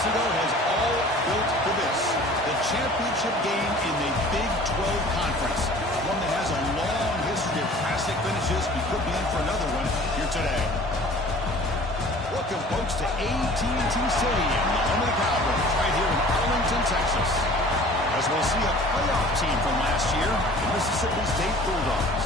Ago has all built for this. The championship game in the Big 12 Conference. One that has a long history of classic finishes. We could be in for another one here today. Welcome, folks, to AT&T Stadium, the home of the Cowboys, right here in Arlington, Texas. As we'll see a playoff team from last year, the Mississippi State Bulldogs,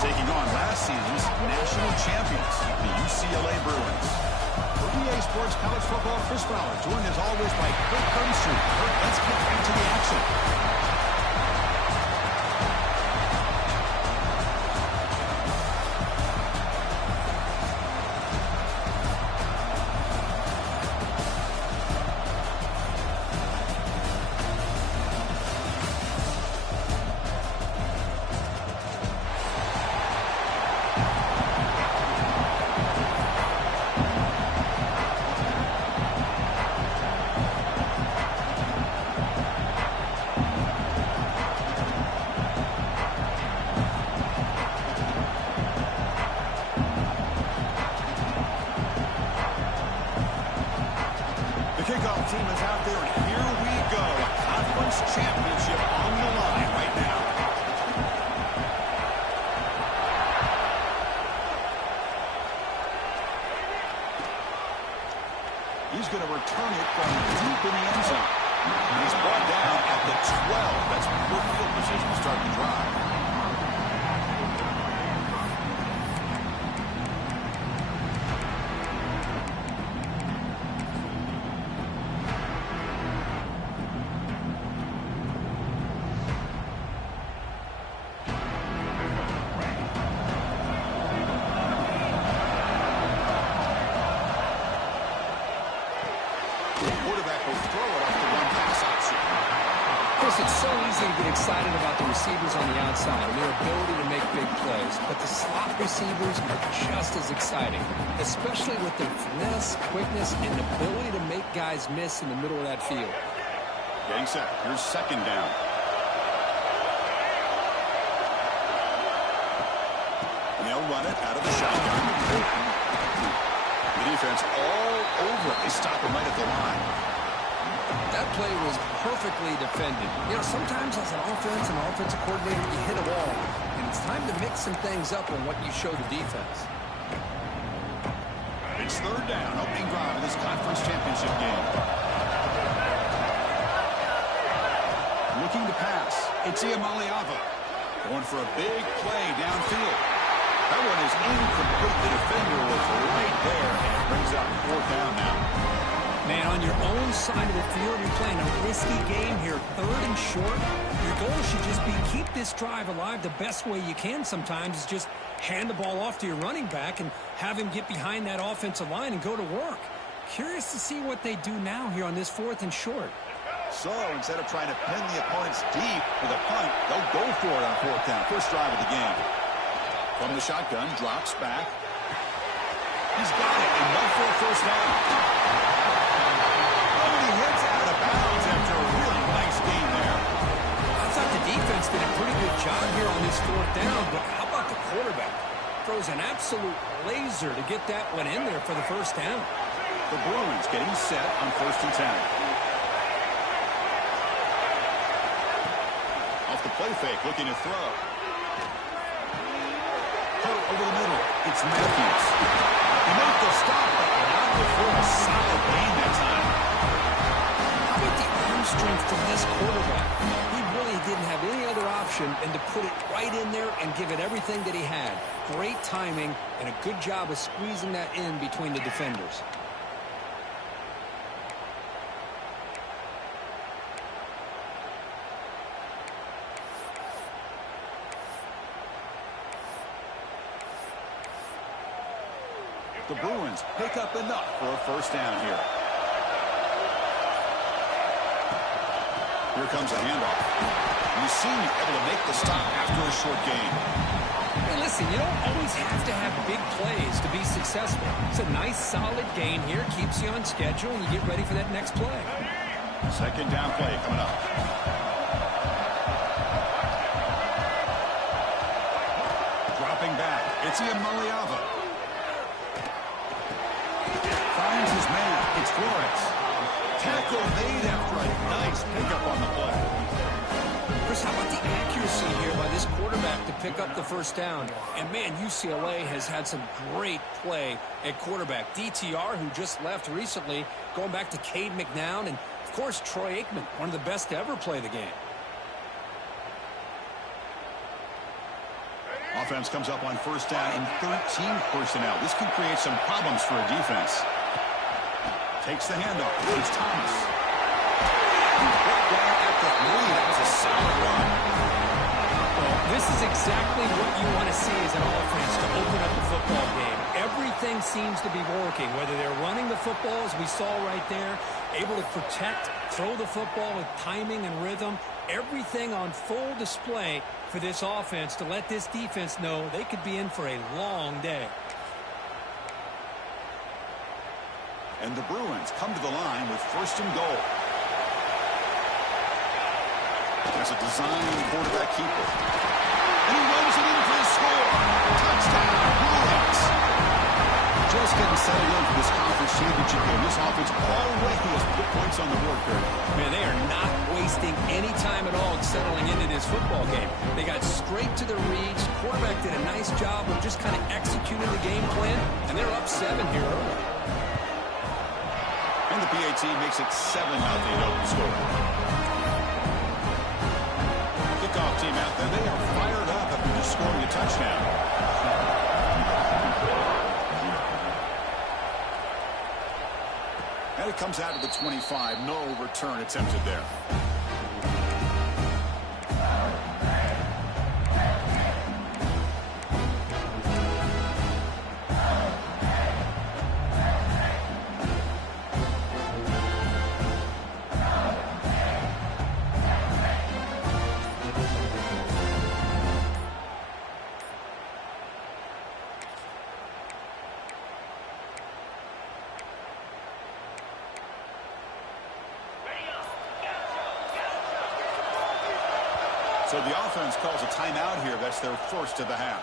taking on last season's national champions, the UCLA Bruins. For EA Sports College Football, Chris Fowler, joined as always by Kurt Burnstreet. Kurt, let's get right to the action. Kickoff team is out there, and here we go. A conference championship on the line right now. He's going to return it from deep in the end zone. And he's brought down at the 12. That's good field position to start the drive. It's so easy to get excited about the receivers on the outside and their ability to make big plays, but the slot receivers are just as exciting, especially with their finesse, quickness, and ability to make guys miss in the middle of that field. Getting set. Here's second down. They'll run it out of the shotgun. The defense all over it. They stop him right at the line. That play was perfectly defended. You know, sometimes as an offense and offensive coordinator, you hit a wall, and it's time to mix some things up on what you show the defense. It's third down, opening drive of this conference championship game. Looking to pass. It's Iamaleava. Going for a big play downfield. That one is incomplete. The defender was right there, and it brings up fourth down now. Man, on your own side of the field, you're playing a risky game here. Third and short, your goal speed. Keep this drive alive the best way you can sometimes is just hand the ball off to your running back and have him get behind that offensive line and go to work. Curious to see what they do now here on this 4th and short. So instead of trying to pin the opponents deep with a punt, they'll go for it on 4th down. First drive of the game. From the shotgun, drops back. He's got it, and one for a first down. And he hits out of bounds after a really nice game there. I thought the defense did a pretty good job here on this 4th down, but how about the quarterback? Throws an absolute laser to get that one in there for the first down. The Bruins getting set on 1st and 10. Off the play fake, looking to throw. Hurt over the middle. It's Matthews. He made the stop, but not before a solid gain that time. How about the arm strength from this quarterback? He really didn't have any other option than to put it right in there and give it everything that he had. Great timing and a good job of squeezing that in between the defenders. The Bruins pick up enough for a first down here. Here comes a handoff. You seem able to make the stop after a short gain. Hey, listen, you don't always have to have big plays to be successful. It's a nice, solid gain here. Keeps you on schedule, and you get ready for that next play. Second down play coming up. Dropping back. It's Iamaleava. Finds his man. It's Flores. Tackle made after a nice pickup on the play. Chris, how about the accuracy here by this quarterback to pick up the first down? And, man, UCLA has had some great play at quarterback. DTR, who just left recently, going back to Cade McNown, and, of course, Troy Aikman, one of the best to ever play the game. Offense comes up on first down in 13 personnel. This can create some problems for a defense. Takes the handoff. It's Thomas. Right down at the 3. That was a solid run. Well, this is exactly what you want to see as an offense to open up the football game. Everything seems to be working, whether they're running the football, as we saw right there, able to protect, throw the football with timing and rhythm. Everything on full display for this offense to let this defense know they could be in for a long day. And the Bruins come to the line with first and goal. As a designed quarterback keeper. And he runs it in for the score. Touchdown, Bruins. Just getting settled in for this conference championship game. This offense already has put points on the board, Kirk. Man, they are not wasting any time at all settling into this football game. They got straight to the reads. Quarterback did a nice job of just kind of executing the game plan, and they're up 7 here early. And the PAT makes it 7-0 open score. Kickoff team out there. They are fired up after just scoring a touchdown. And it comes out to the 25. No return attempted there. So the offense calls a timeout here. That's their first of the half.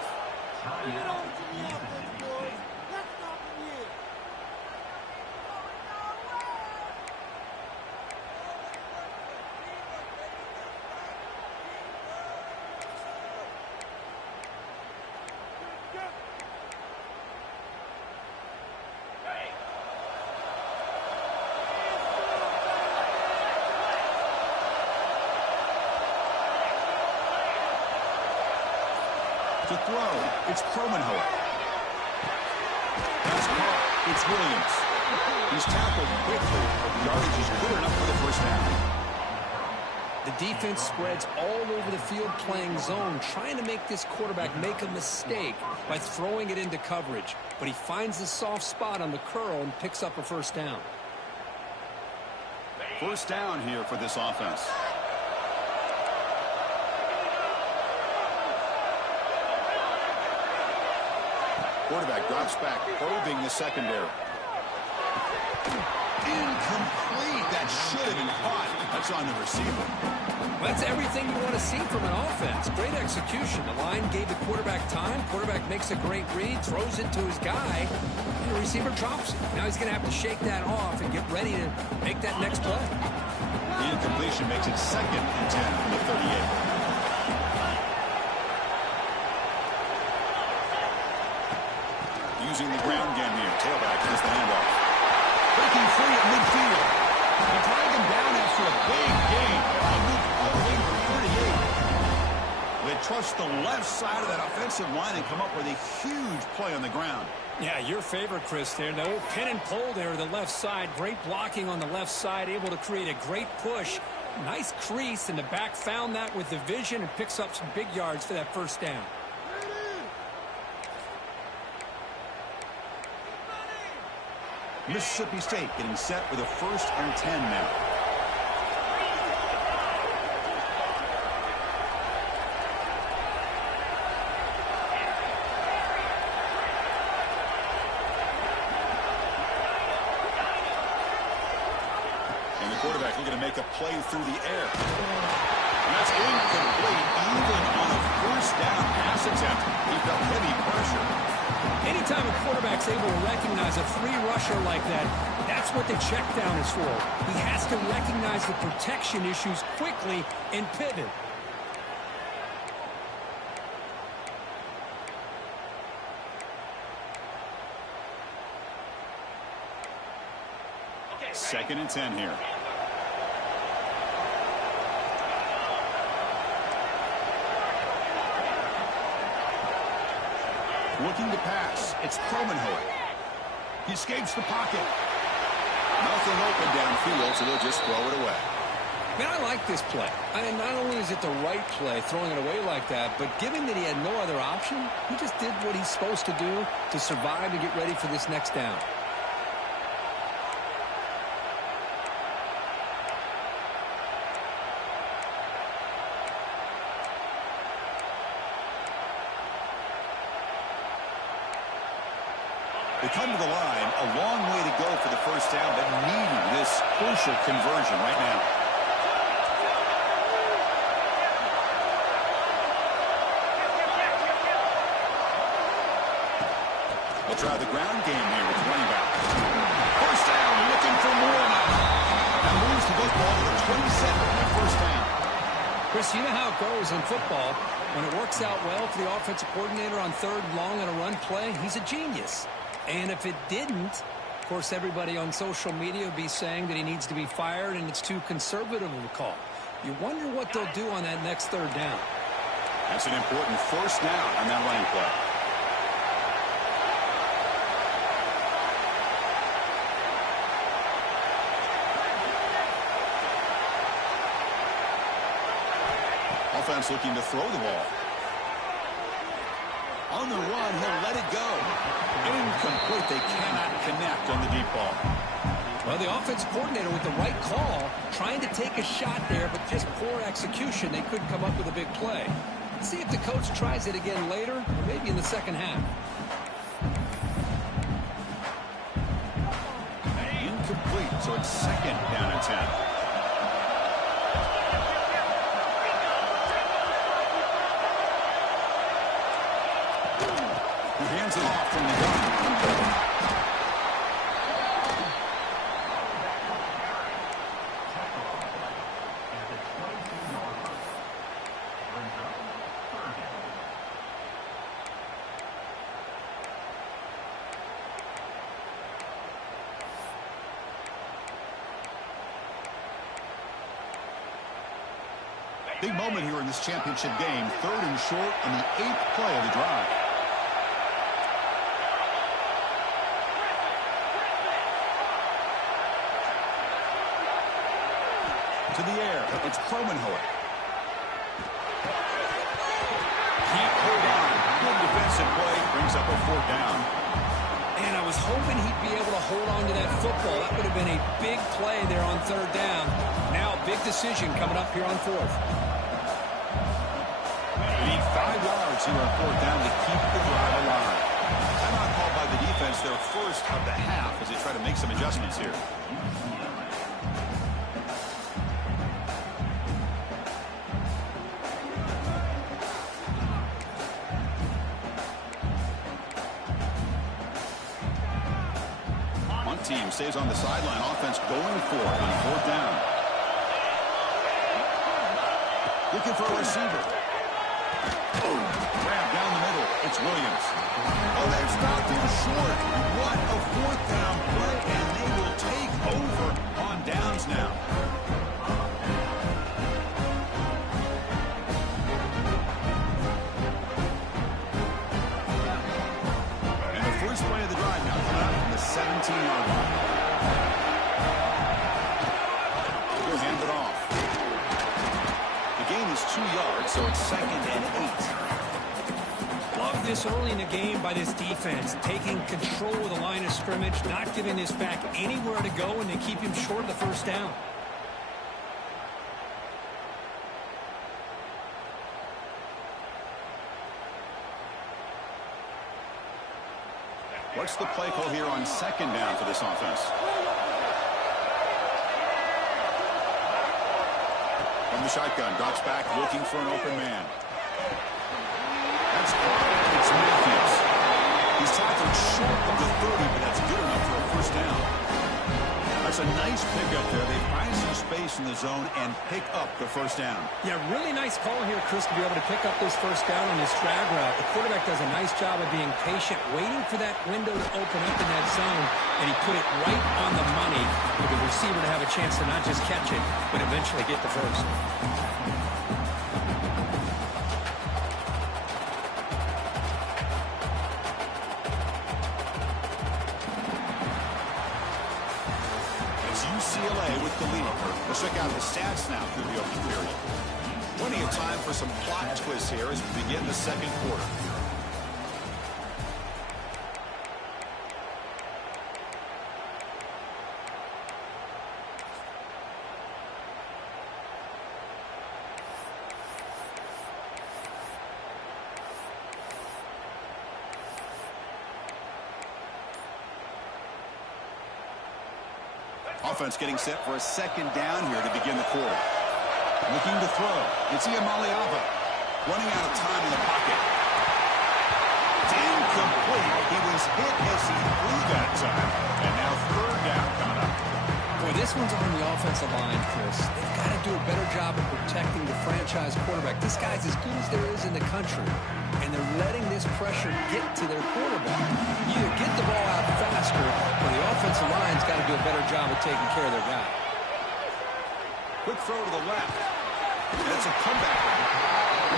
To throw, it's Cromenhoek. That's caught. It's Williams. He's tackled quickly, but the yardage is good enough for the first down. The The defense spreads all over the field playing zone, trying to make this quarterback make a mistake by throwing it into coverage. But he finds the soft spot on the curl and picks up a first down. First down here for this offense. Quarterback drops back, probing the secondary. Incomplete. That should have been caught. That's on the receiver. Well, that's everything you want to see from an offense. Great execution. The line gave the quarterback time. Quarterback makes a great read, throws it to his guy, and the receiver drops it. Now he's going to have to shake that off and get ready to make that next play. The incompletion makes it 2nd and 10 from the 38. Using the ground game here. Tailback has the handoff. Breaking free at midfield. They drag him down after a big gain. They move all the way to the 38. They trust the left side of that offensive line and come up with a huge play on the ground. Yeah, your favorite, Chris, there. The old pin and pull there to the left side. Great blocking on the left side. Able to create a great push. Nice crease, and the back found that with the vision and picks up some big yards for that first down. Mississippi State getting set with a 1st and 10 now. And the quarterback looking to make a play through the air. And that's incomplete. Even on a 1st down pass attempt, he felt heavy pressure. Anytime a quarterback's able to recognize a free rusher like that, that's what the check down is for. He has to recognize the protection issues quickly and pivot. Okay, 2nd and 10 here. Looking to pass. It's Promenhoek. He escapes the pocket. Nothing open downfield, so they'll just throw it away. Man, I like this play. I mean, not only is it the right play, throwing it away like that, but given that he had no other option, he just did what he's supposed to do to survive and get ready for this next down. They come to the line, a long way to go for the first down, but needing this crucial conversion right now. They'll try the ground game here with running back. First down, looking for more now. That moves the football to the 27 on that first down. Chris, you know how it goes in football. When it works out well for the offensive coordinator on 3rd and long on a run play, he's a genius. And if it didn't, of course, everybody on social media would be saying that he needs to be fired and it's too conservative of a call. You wonder what they'll do on that next 3rd down. That's an important first down on that running play. Offense looking to throw the ball. On the run, he'll let it go. Incomplete. They cannot connect on the deep ball. Well, the offensive coordinator with the right call, trying to take a shot there, but just poor execution. They couldn't come up with a big play. Let's see if the coach tries it again later, or maybe in the second half. Incomplete, so it's 2nd down and 10. Hands it off from the gun. Big moment here in this championship game. 3rd and short on the 8th play of the drive. To the air. It's Cromenhoek. Keep hold on. Good defensive play. Brings up a 4th down. And I was hoping he'd be able to hold on to that football. That would have been a big play there on 3rd down. Now a big decision coming up here on 4th. We need 5 yards here on 4th down to keep the drive alive. Timeout called by the defense, their first of the half, as they try to make some adjustments here. One team stays on the sideline. Offense going for it on 4th down. Looking for a receiver. Grab down the middle. It's Williams. Oh, they've stopped him short. What a 4th down play, and they will take over on downs now. And the first play of the drive now coming out from the 17-yard line. He'll hand it off. The gain is 2 yards, so it's 2nd and 8. Love this early in the game by this defense, taking control of the line of scrimmage, not giving this back anywhere to go, and they keep him short of the 1st down. What's the play call here on 2nd down for this offense? From the shotgun, drops back, looking for an open man. That's caught. It's Matthews. He's tackled short of the 30, but that's good enough for a 1st down. That's a nice pickup there. They find some space in the zone and pick up the 1st down. Yeah, really nice call here, Chris, to be able to pick up this 1st down on this drag route. The quarterback does a nice job of being patient, waiting for that window to open up in that zone, and he put it right on the money for the receiver to have a chance to not just catch it, but eventually get the 1st. UCLA with the lead. Let's check out the stats now through the opening period. Plenty of time for some plot twists here as we begin the 2nd quarter. Offense getting set for a 2nd down here to begin the quarter. Looking to throw. It's Iamaleava. Running out of time in the pocket. It's incomplete. He was hit as he threw that time. And now 3rd down coming up. Boy, this one's on the offensive line, Chris. They've got to do a better job of protecting the franchise quarterback. This guy's as good as there is in the country, and they're letting this pressure get to their quarterback. Either get the ball out faster, or the offensive line's got to do a better job of taking care of their guy. Quick throw to the left. And it's a comeback.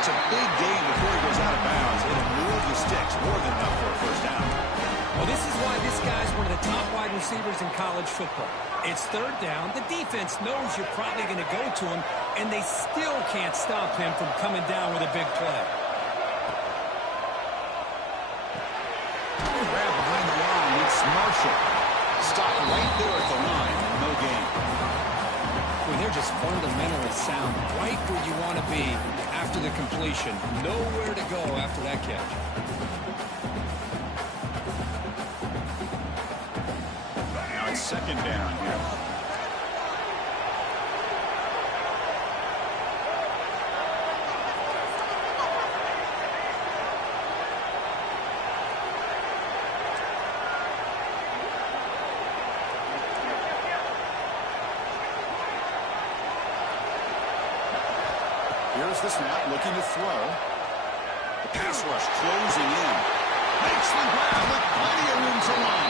It's a big gain before he goes out of bounds. It'll move the sticks more than enough for a 1st down. Well, this is why this guy's one of the top wide receivers in college football. It's 3rd down. The defense knows you're probably going to go to him, and they still can't stop him from coming down with a big play. Grab behind the line. It's Marshall. Stop right there at the line. No gain. Well, they're just fundamentally sound, right where you want to be after the completion. Nowhere to go after that catch. Now it's 2nd down here. Here's the snap, looking to throw. The pass rush closing in. Makes the grab with plenty of room to run.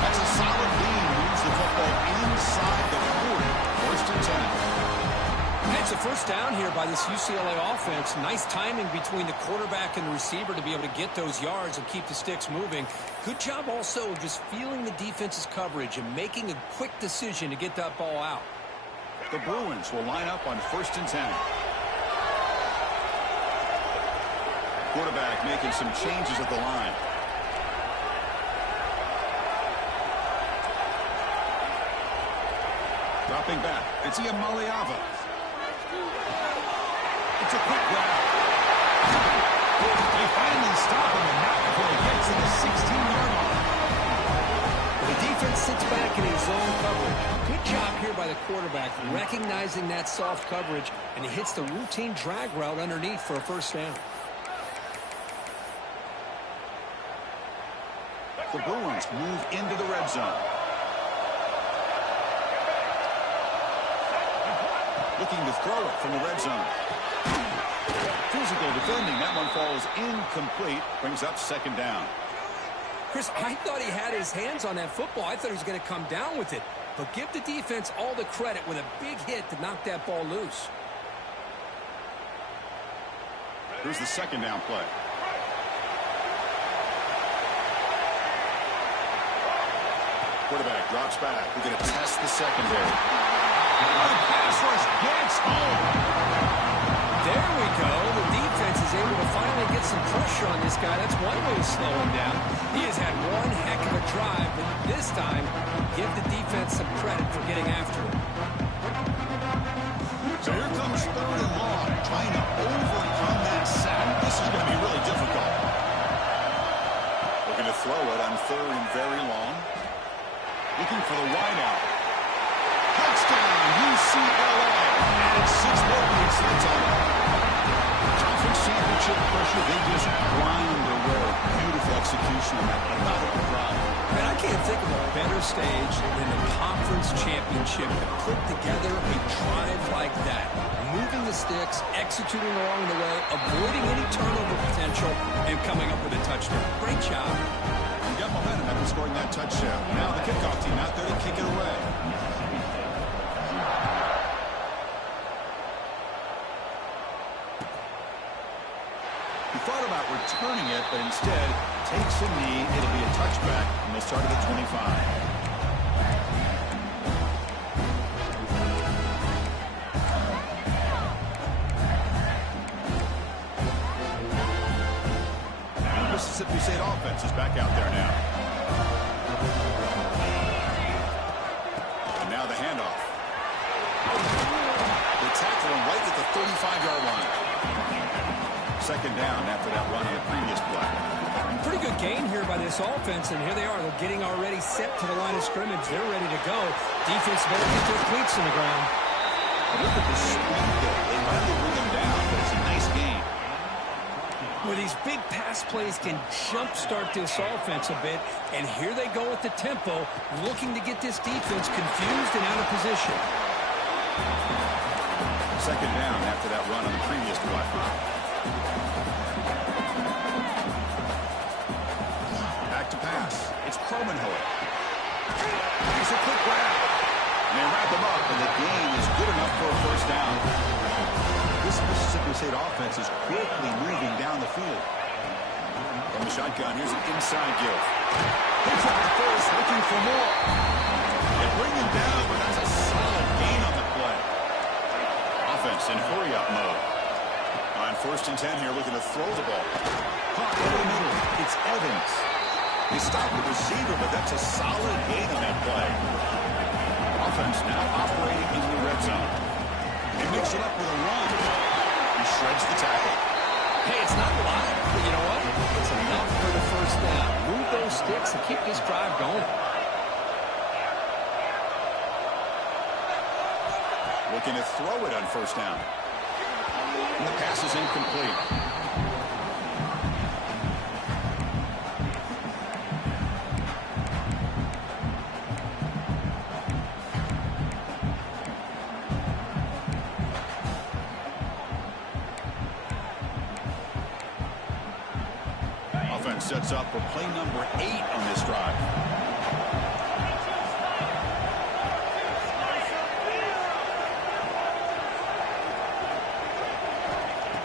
That's a solid lead. Moves the football inside the 40. 1st and 10. It's a 1st down here by this UCLA offense. Nice timing between the quarterback and the receiver to be able to get those yards and keep the sticks moving. Good job also of just feeling the defense's coverage and making a quick decision to get that ball out. The Bruins will line up on 1st and 10. Quarterback making some changes at the line. Dropping back. It's Iamaleava. It's a quick grab. They finally stop him, and not before he gets to the 16-yard line. The defense sits back in his zone coverage. Good job here by the quarterback, recognizing that soft coverage, and he hits the routine drag route underneath for a first down. The Bruins move into the red zone. Looking to throw it from the red zone. Physical defending. That one falls incomplete. Brings up 2nd down. Chris, I thought he had his hands on that football. I thought he was going to come down with it. But give the defense all the credit with a big hit to knock that ball loose. Here's the 2nd down play. Quarterback drops back. We're going to test the secondary. The pass rush gets home. There we go. The defense is able to finally get some pressure on this guy. That's one way to slow him down. He has had one heck of a drive, but this time, give the defense some credit for getting after him. So here comes 3rd and long, trying to overcome that sack. This is going to be really difficult. Looking to throw it on 3rd and very long. Looking for the wideout. Touchdown, UCLA. And 6 more points to the total. Conference championship pressure, they just grind away. Beautiful execution on that methodical drive. Man, I can't think of a better stage than the conference championship to put together a drive like that. Moving the sticks, executing along the way, avoiding any turnover potential, and coming up with a touchdown. Great job. You got momentum after scoring that touchdown. Now the kickoff team out there to kick it away. He thought about returning it, but instead takes a knee. It'll be a touchback, and they'll start at the 25. Mississippi State offense is back out there now. And now the handoff. They tackle him right at the 35-yard line. 2nd down after that run on the previous play. Pretty good gain here by this offense, and here they are. They're getting already set to the line of scrimmage. They're ready to go. Defense better get their cleats in the ground. Look at the speed there. They finally bring him down, but it's a nice gain. Where these big pass plays can jumpstart this offense a bit, and here they go with the tempo, looking to get this defense confused and out of position. 2nd down after that run on the previous play. Back to pass. It's Cromanhoe. He's a quick grab. And they wrap him up, and the gain is good enough for a 1st down. This Mississippi State offense is quickly moving down the field. From the shotgun, here's an inside give. Picks up the first, looking for more. They bring him down, but that's a solid gain on the play. Offense in hurry-up mode. On 1st and 10 here, looking to throw the ball. Caught over the middle. It's Evans. They stop the receiver, but that's a solid gain on that play. Offense now operating in the red zone. They mix it up with a run. He shreds the tackle. Hey, it's not a lot, but you know what? It's enough for the 1st down. Move those sticks and keep this drive going. Looking to throw it on 1st down. And the pass is incomplete. Offense sets up for play number 8 on this drive.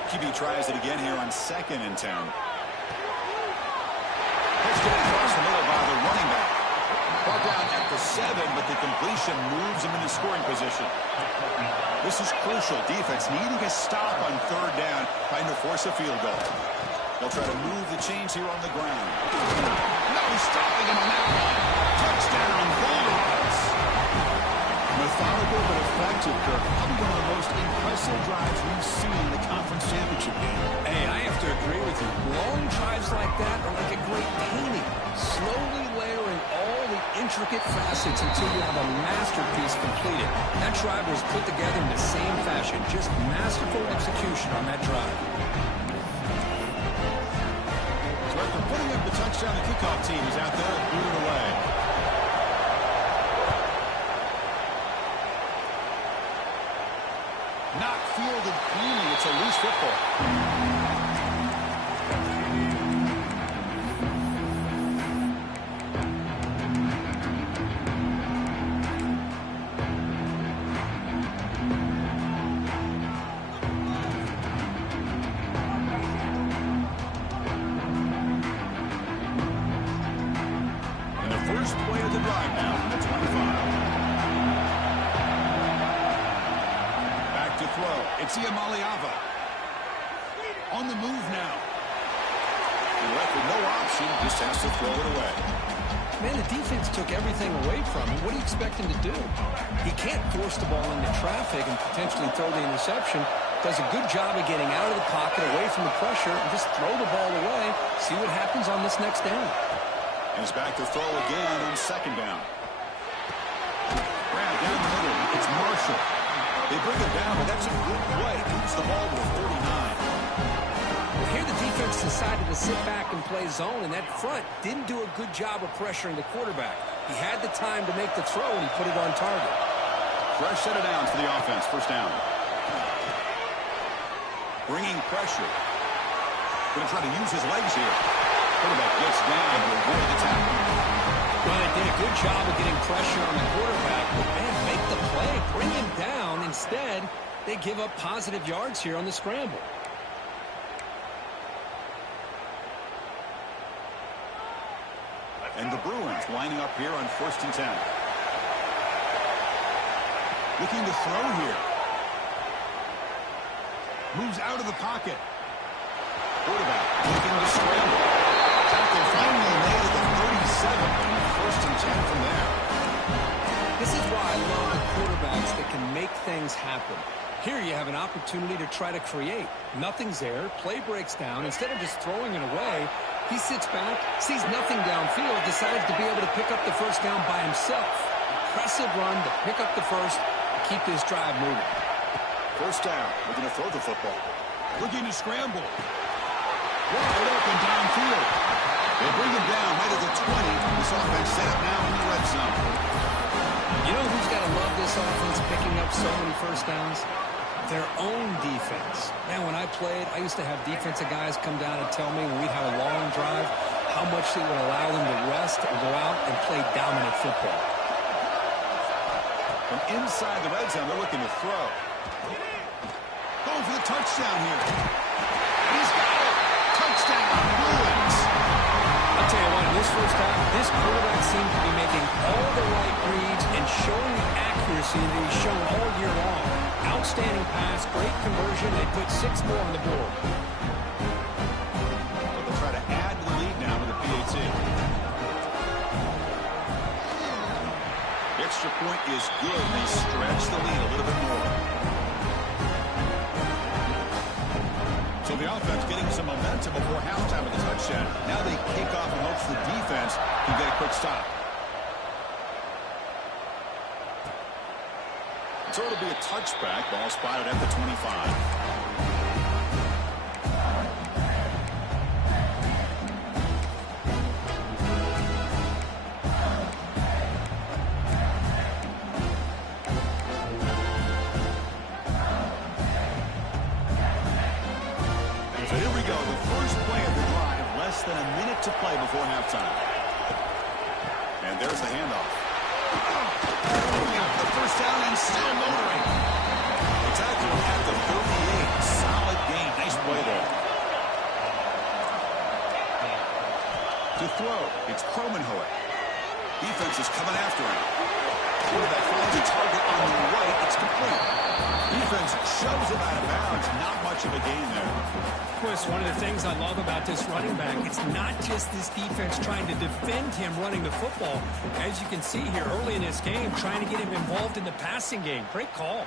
QB tries it again here on 2nd and 10. Let's get across the middle by the running back. Ball down at the to 7, but the completion moves him into scoring position. This is crucial. Defense needing a stop on 3rd down, trying to force a field goal. They'll try to move the chains here on the ground. No stopping him on that one. Touchdown, Bulldogs. Methodical but effective, Kirk. Probably one of the most impressive drives we've seen in the conference championship game. Hey, I have to agree with you. Long drives like that are like a great painting. Slowly layering all the intricate facets until you have a masterpiece completed. That drive was put together in the same fashion. Just masterful execution on that drive. So after putting up the touchdown, the kickoff team is out there and boot it away. Not fielded cleanly. It's a loose football. And the first play of the drive now from the 25. To throw. It's Iamaleava. On the move now. And left with no option, just has to throw it away. Man, the defense took everything away from him. What do you expect him to do? He can't force the ball into traffic and potentially throw the interception. Does a good job of getting out of the pocket, away from the pressure, and just throw the ball away. See what happens on this next down. And he's back to throw again on 2nd down. Grab down the middle. It's Marshall. They bring it down, but that's a good play. Moves the ball to a 39. Well, here the defense decided to sit back and play zone, and that front didn't do a good job of pressuring the quarterback. He had the time to make the throw, and he put it on target. Fresh set of downs for the offense. 1st down. Bringing pressure. Going to try to use his legs here. Quarterback gets down to avoid the tackle. Well, they did a good job of getting pressure on the quarterback, but man, make the play, bring him down. Instead, they give up positive yards here on the scramble. And the Bruins lining up here on 1st and 10. Looking to throw here. Moves out of the pocket. Quarterback looking to scramble. Tackle finally made at the 37. 1st and 10 from there. This is why I love the quarterbacks that can make things happen. Here you have an opportunity to try to create. Nothing's there. Play breaks down. Instead of just throwing it away, he sits back, sees nothing downfield, decides to be able to pick up the 1st down by himself. Impressive run to pick up the first and keep this drive moving. 1st down. Looking to throw the football. Looking to scramble. Wide open downfield. They bring him down right at the 20. This offense set up now in the red zone. You know who's got to love this offense picking up so many 1st downs? Their own defense. Man, when I played, I used to have defensive guys come down and tell me when we'd have a long drive how much they would allow them to rest and go out and play dominant football. From inside the red zone, they're looking to throw. Going for the touchdown here. He's got it. Touchdown, Bruins. I'll tell you what, in this 1st half, this quarterback seems to be making all the right reads and showing the accuracy that he's shown all year long. Outstanding pass, great conversion. They put 6 more on the board. So they'll try to add to the lead now with a PAT. The extra point is good. They stretch the lead a little bit more. So the offense getting some momentum before halftime with a touchdown. Now they kick off in hopes the defense can get a quick stop. So it'll be a touchback. Ball spotted at the 25. So here we go. The first play of the drive. Less than a minute to play before halftime. And there's the handoff. The 1st down and still motoring. Exactly at the 38. Solid gain. Nice play there. To throw, it's Kromenhoek. Defense is coming after him. Quarterback finds a target on the right. It's complete. Defense shoves him out of bounds. Not much of a gain there. Chris, one of the things I love about this running back, it's not just this defense trying to defend him running the football. As you can see here early in this game, trying to get him involved in the passing game. Great call.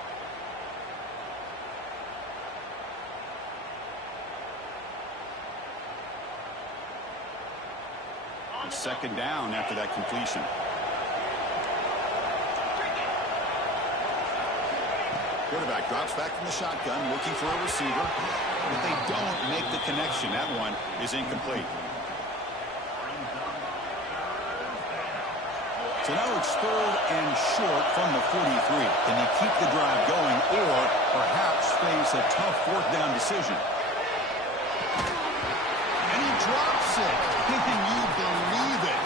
Second down after that completion. Quarterback drops back from the shotgun, looking for a receiver. But they don't make the connection. That one is incomplete. So now it's 3rd and short from the 43. Can they keep the drive going or perhaps face a tough 4th down decision? And he drops it. Can you believe it?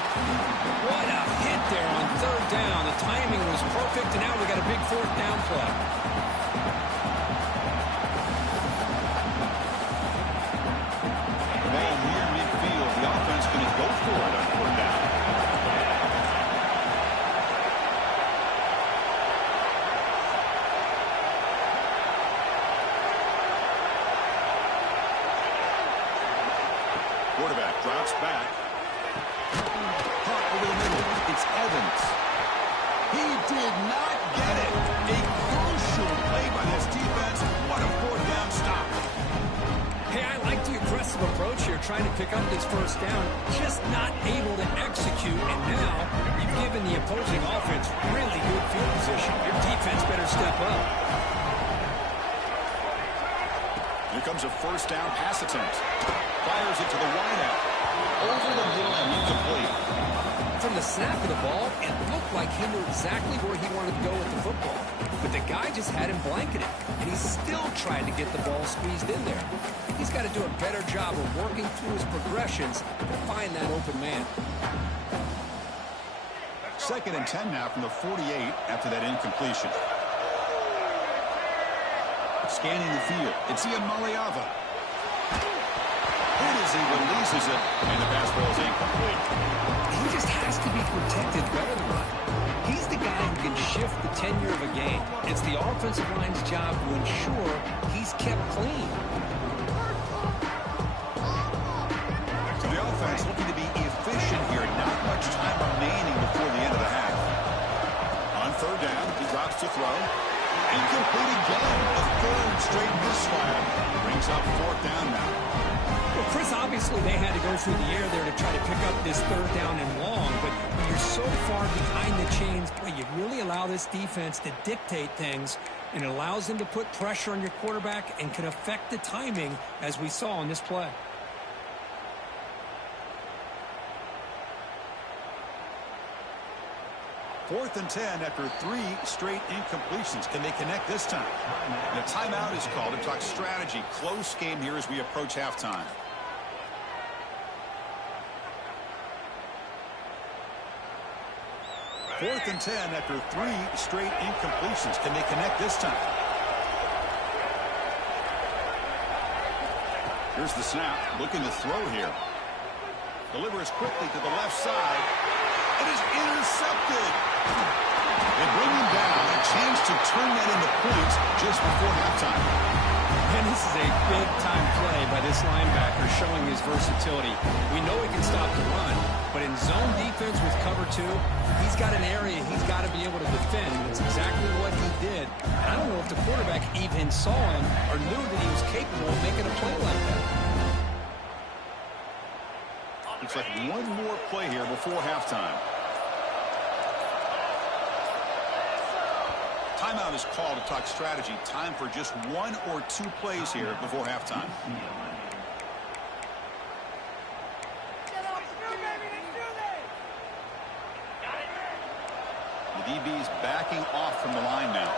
What a hit there on 3rd down. The timing was perfect, and now we got a big 4th down play. Ball near midfield. The offense going to go for it on 4th down. Quarterback drops back. Caught over the middle. It's Evans. He did not get it. A crucial play by this defense. What a 4th down stop. Hey, I like the aggressive approach here, trying to pick up this 1st down, just not able to execute, and now you've given the opposing offense really good field position. Your defense better step up. Here comes a 1st down pass attempt. Fires it to the wideout. Over the middle and incomplete. From the snap of the ball, it looked like he knew exactly where he wanted to go with the football. But the guy just had him blanketed, and he's still trying to get the ball squeezed in there. He's got to do a better job of working through his progressions to find that open man. 2nd and 10 now from the 48 after that incompletion. Scanning the field. It's Ian Maliava. As he releases it, and the pass ball is incomplete. He just has to be protected better than that. He's the guy who can shift the tenure of a game. It's the offensive line's job to ensure he's kept clean. So the offense looking to be efficient here. Not much time remaining before the end of the half. On 3rd down, he drops to throw. Incomplete again. A 3rd straight misfire. Brings up 4th down now. Well, Chris, obviously they had to go through the air there to try to pick up this 3rd down and long, but when you're so far behind the chains, boy, you really allow this defense to dictate things, and it allows them to put pressure on your quarterback and can affect the timing, as we saw on this play. Fourth and 10 after 3 straight incompletions. Can they connect this time? And a timeout is called to talk strategy. Close game here as we approach halftime. 4th and 10 after 3 straight incompletions. Can they connect this time? Here's the snap. Looking to throw here. Delivers quickly to the left side. It is intercepted. They bring him down. A chance to turn that into points just before halftime. And this is a big-time play by this linebacker showing his versatility. We know he can stop the run, but in zone defense with cover 2, he's got an area he's got to be able to defend. That's exactly what he did. I don't know if the quarterback even saw him or knew that he was capable of making a play like that. Looks like one more play here before halftime. Timeout is called to talk strategy. Time for just 1 or 2 plays here before halftime. The DB is backing off from the line now.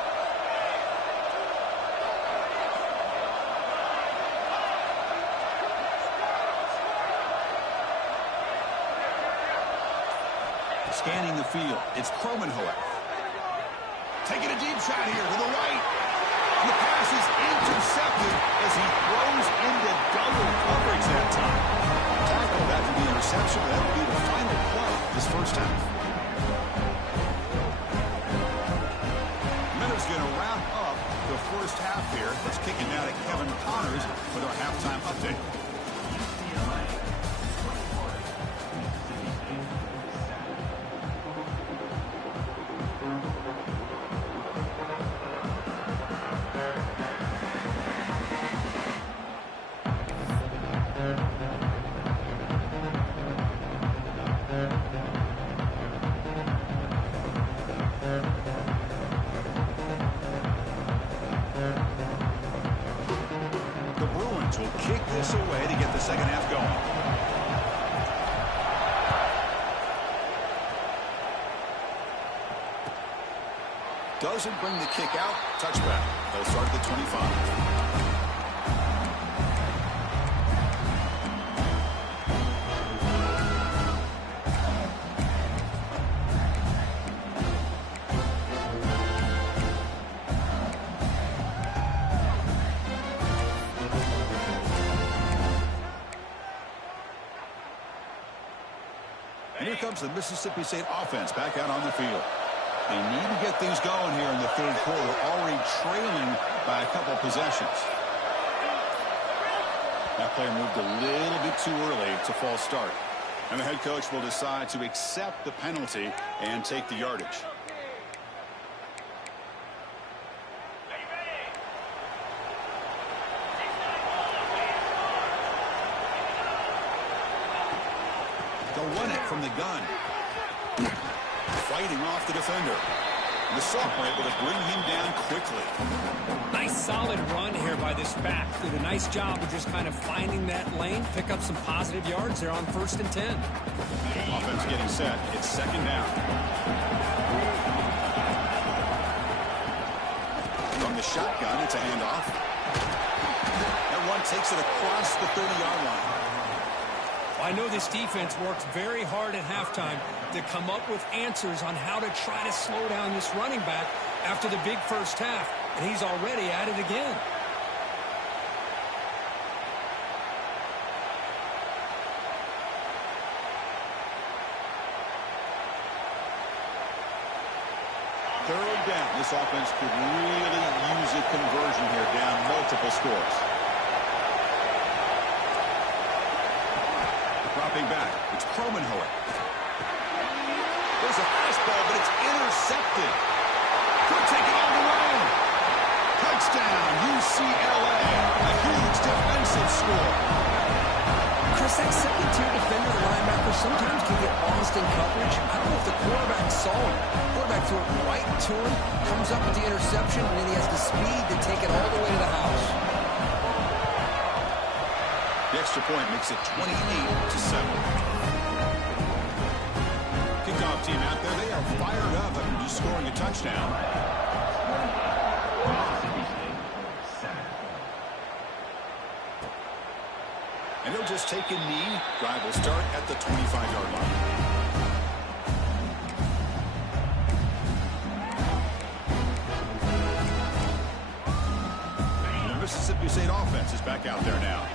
Scanning the field. It's Kromenhoek. Taking a deep shot here to the right. And the pass is intercepted as he throws into double coverage that time. Tackle, that would be a reception. That would be the final play this first half. the first half here. Let's kick it now to Kevin Connors with our halftime update. Will kick this away to get the second half going. Doesn't bring the kick out. Touchback. They'll start at the 25. And here comes the Mississippi State offense back out on the field. They need to get things going here in the third quarter, already trailing by a couple possessions. That player moved a little bit too early to false start. And the head coach will decide to accept the penalty and take the yardage. They'll run it from the gun. Fighting off the defender. And the sophomore able to bring him down quickly. Nice solid run here by this back. Did a nice job of just kind of finding that lane, pick up some positive yards there on 1st and 10. Offense getting set. It's second down. From the shotgun, it's a handoff. That run takes it across the 30-yard line. I know this defense worked very hard at halftime to come up with answers on how to try to slow down this running back after the big first half, and he's already at it again. Third down. This offense could really use a conversion here, down multiple scores. Dropping back. It's Cromenhoer. There's a fastball, but it's intercepted. Could take it all the way. Touchdown, UCLA. A huge defensive score. Chris, that second-tier defender, the linebacker, sometimes can get lost in coverage. I don't know if the quarterback saw him. The quarterback threw it right to him, comes up with the interception, and then he has the speed to take it all the way to the house. The extra point makes it 28-7. Kickoff team out there, they are fired up after just scoring a touchdown. And he'll just take a knee. Drive will start at the 25-yard line. The Mississippi State offense is back out there now.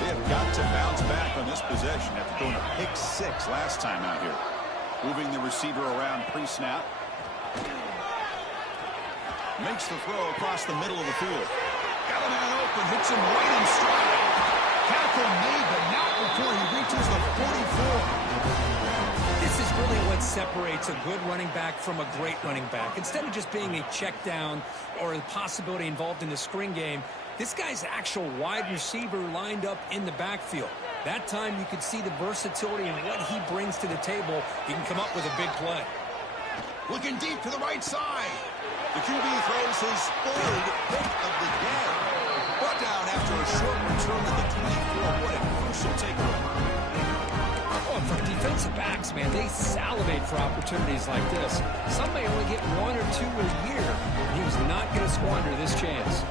They have got to bounce back on this possession after throwing a pick six last time out here. Moving the receiver around pre-snap. Makes the throw across the middle of the field. Got a man open, hits him right in stride. Tackle made, but not before he reaches the 44. This is really what separates a good running back from a great running back. Instead of just being a check down or the possibility involved in the screen game, this guy's actual wide receiver lined up in the backfield. That time you could see the versatility and what he brings to the table. He can come up with a big play. Looking deep to the right side. The QB throws his third pick of the day. Brought down after a short return at the 24. What a crucial takeaway. Oh, for defensive backs, man, they salivate for opportunities like this. Some may only get one or two a year. He was not going to squander this chance.